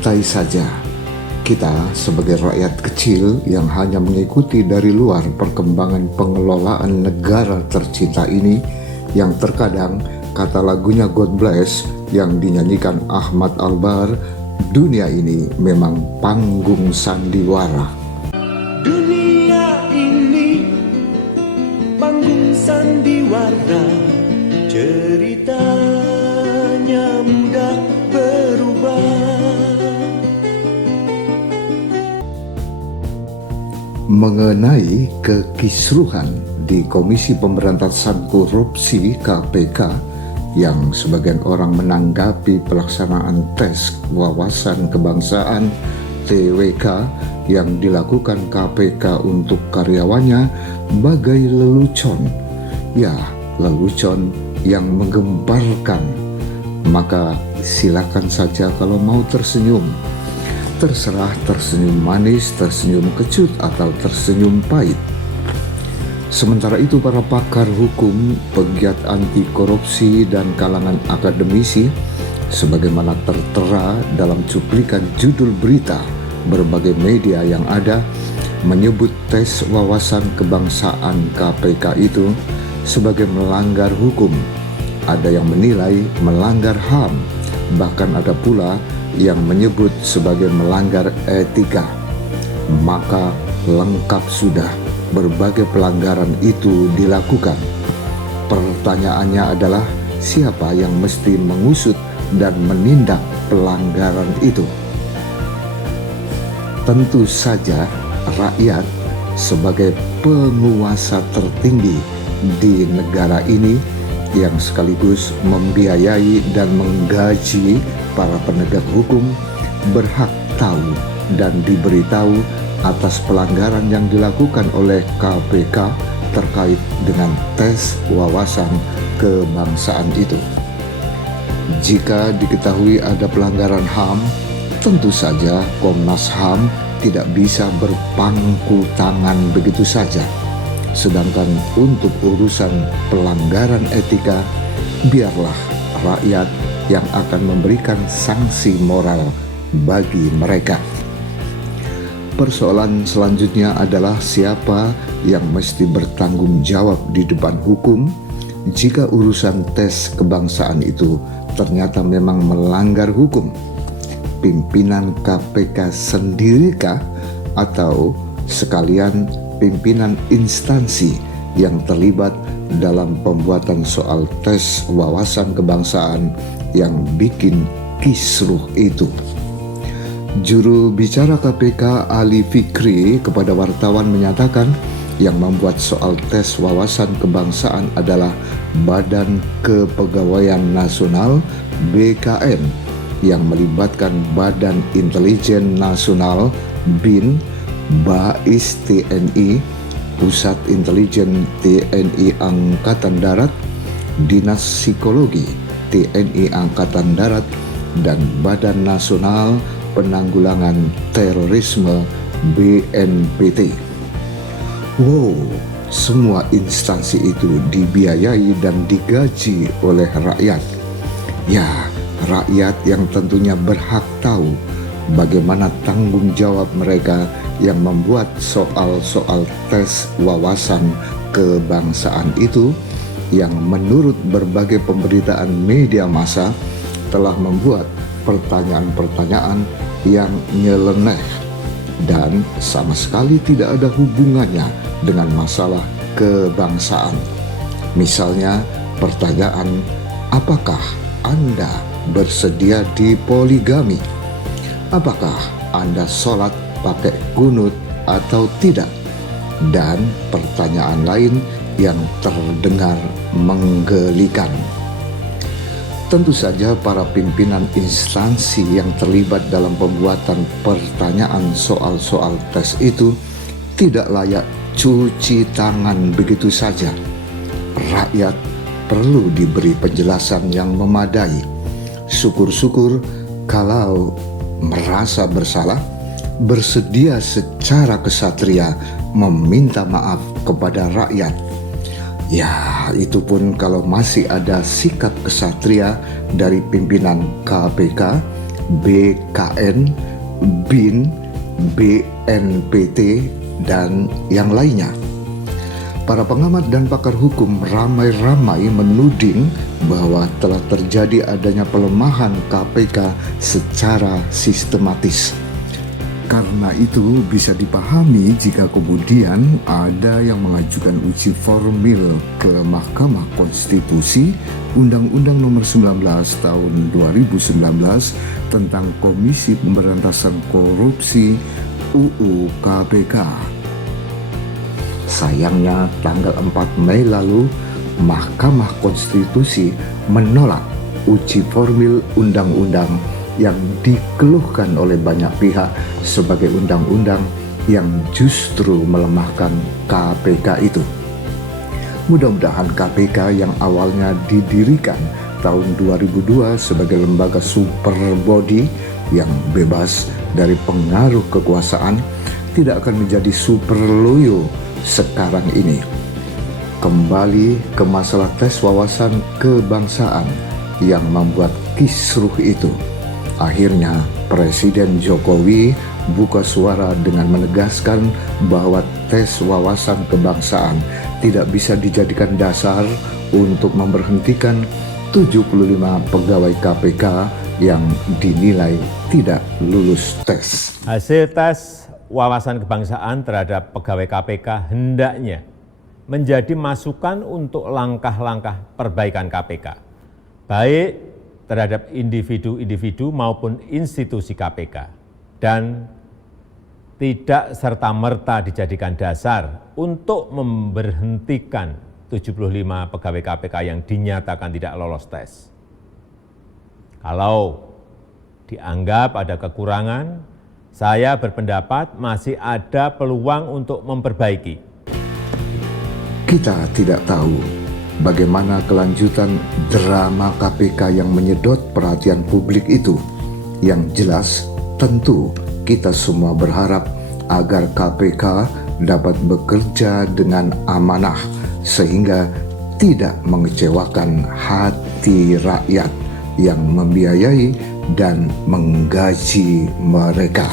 santai saja. Kita sebagai rakyat kecil yang hanya mengikuti dari luar perkembangan pengelolaan negara tercinta ini, yang terkadang kata lagunya God Bless yang dinyanyikan Ahmad Albar, dunia ini memang panggung sandiwara. Dunia ini panggung sandiwara, ceritanya mudah berubah. Mengenai kekisruhan di Komisi Pemberantasan Korupsi KPK yang sebagian orang menanggapi pelaksanaan tes wawasan kebangsaan TWK yang dilakukan KPK untuk karyawannya bagai lelucon. Ya, lelucon yang menggemparkan. Maka silakan saja kalau mau tersenyum. Terserah tersenyum manis, tersenyum kecut, atau tersenyum pahit. Sementara itu para pakar hukum, pegiat anti korupsi, dan kalangan akademisi, sebagaimana tertera dalam cuplikan judul berita berbagai media yang ada, menyebut tes wawasan kebangsaan KPK itu sebagai melanggar hukum. Ada yang menilai melanggar HAM, bahkan ada pula yang menyebut sebagai melanggar etika. Maka lengkap sudah berbagai pelanggaran itu dilakukan. Pertanyaannya adalah siapa yang mesti mengusut dan menindak pelanggaran itu? Tentu saja rakyat sebagai penguasa tertinggi di negara ini yang sekaligus membiayai dan menggaji para penegak hukum berhak tahu dan diberitahu atas pelanggaran yang dilakukan oleh KPK terkait dengan tes wawasan kebangsaan itu. Jika diketahui ada pelanggaran HAM, tentu saja Komnas HAM tidak bisa berpangku tangan begitu saja. Sedangkan untuk urusan pelanggaran etika, biarlah rakyat yang akan memberikan sanksi moral bagi mereka. Persoalan selanjutnya adalah siapa yang mesti bertanggung jawab di depan hukum jika urusan tes kebangsaan itu ternyata memang melanggar hukum. Pimpinan KPK sendirikah atau sekalian pimpinan instansi yang terlibat dalam pembuatan soal tes wawasan kebangsaan yang bikin kisruh itu? Juru bicara KPK Ali Fikri kepada wartawan menyatakan yang membuat soal tes wawasan kebangsaan adalah Badan Kepegawaian Nasional BKN yang melibatkan Badan Intelijen Nasional BIN, BAIS TNI, Pusat Intelijen TNI Angkatan Darat, Dinas Psikologi TNI Angkatan Darat, dan Badan Nasional Penanggulangan Terorisme BNPT. Wow, semua instansi itu dibiayai dan digaji oleh rakyat. Ya, rakyat yang tentunya berhak tahu bagaimana tanggung jawab mereka yang membuat soal-soal tes wawasan kebangsaan itu, yang menurut berbagai pemberitaan media massa telah membuat pertanyaan-pertanyaan yang nyeleneh dan sama sekali tidak ada hubungannya dengan masalah kebangsaan. Misalnya pertanyaan, apakah Anda bersedia dipoligami? Apakah Anda sholat pakai kunut atau tidak? Dan pertanyaan lain yang terdengar menggelikan. Tentu saja para pimpinan instansi yang terlibat dalam pembuatan pertanyaan soal-soal tes itu tidak layak cuci tangan begitu saja. Rakyat perlu diberi penjelasan yang memadai. Syukur-syukur kalau merasa bersalah, bersedia secara kesatria meminta maaf kepada rakyat. Ya, itu pun kalau masih ada sikap kesatria dari pimpinan KPK BKN, BIN, BNPT, dan yang lainnya. Para pengamat dan pakar hukum ramai-ramai menuding bahwa telah terjadi adanya pelemahan KPK secara sistematis. Karena itu bisa dipahami jika kemudian ada yang mengajukan uji formil ke Mahkamah Konstitusi Undang-Undang Nomor 19 Tahun 2019 tentang Komisi Pemberantasan Korupsi UU KPK. Sayangnya tanggal 4 Mei lalu Mahkamah Konstitusi menolak uji formil undang-undang yang dikeluhkan oleh banyak pihak sebagai undang-undang yang justru melemahkan KPK itu. Mudah-mudahan KPK yang awalnya didirikan tahun 2002 sebagai lembaga super body yang bebas dari pengaruh kekuasaan tidak akan menjadi super loyo sekarang ini. Kembali ke masalah tes wawasan kebangsaan yang membuat kisruh itu. Akhirnya Presiden Jokowi buka suara dengan menegaskan bahwa tes wawasan kebangsaan tidak bisa dijadikan dasar untuk memberhentikan 75 pegawai KPK yang dinilai tidak lulus tes. Hasil tes wawasan kebangsaan terhadap pegawai KPK hendaknya menjadi masukan untuk langkah-langkah perbaikan KPK, baik terhadap individu-individu maupun institusi KPK, dan tidak serta-merta dijadikan dasar untuk memberhentikan 75 pegawai KPK yang dinyatakan tidak lolos tes. Kalau dianggap ada kekurangan, saya berpendapat masih ada peluang untuk memperbaiki. Kita tidak tahu bagaimana kelanjutan drama KPK yang menyedot perhatian publik itu. Yang jelas, tentu kita semua berharap agar KPK dapat bekerja dengan amanah sehingga tidak mengecewakan hati rakyat yang membiayai dan menggaji mereka.